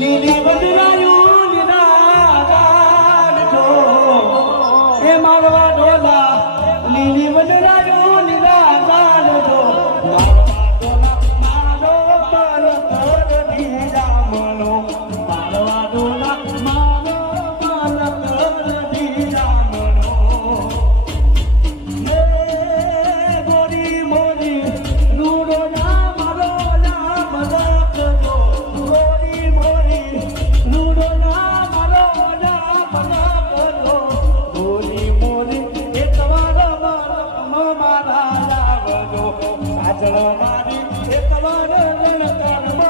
લીલી બદલાયું લીલા ગાડજો એ મારવા ડોલા લીલી બદલાયું લીલા ગાડજો મારવા ડોલા મારો મારો કર દીજા મનો મારવા ડોલા મારો મારો કર દીજા મનો ગોરી મોરી રૂડો ના મારો ના મદકજો ગોરી મોરી રૂડો ના મારો ના મદકજો ગોરી મોરી એક વાર મારા લાવજો કાજળ મારી એક વાર રણકર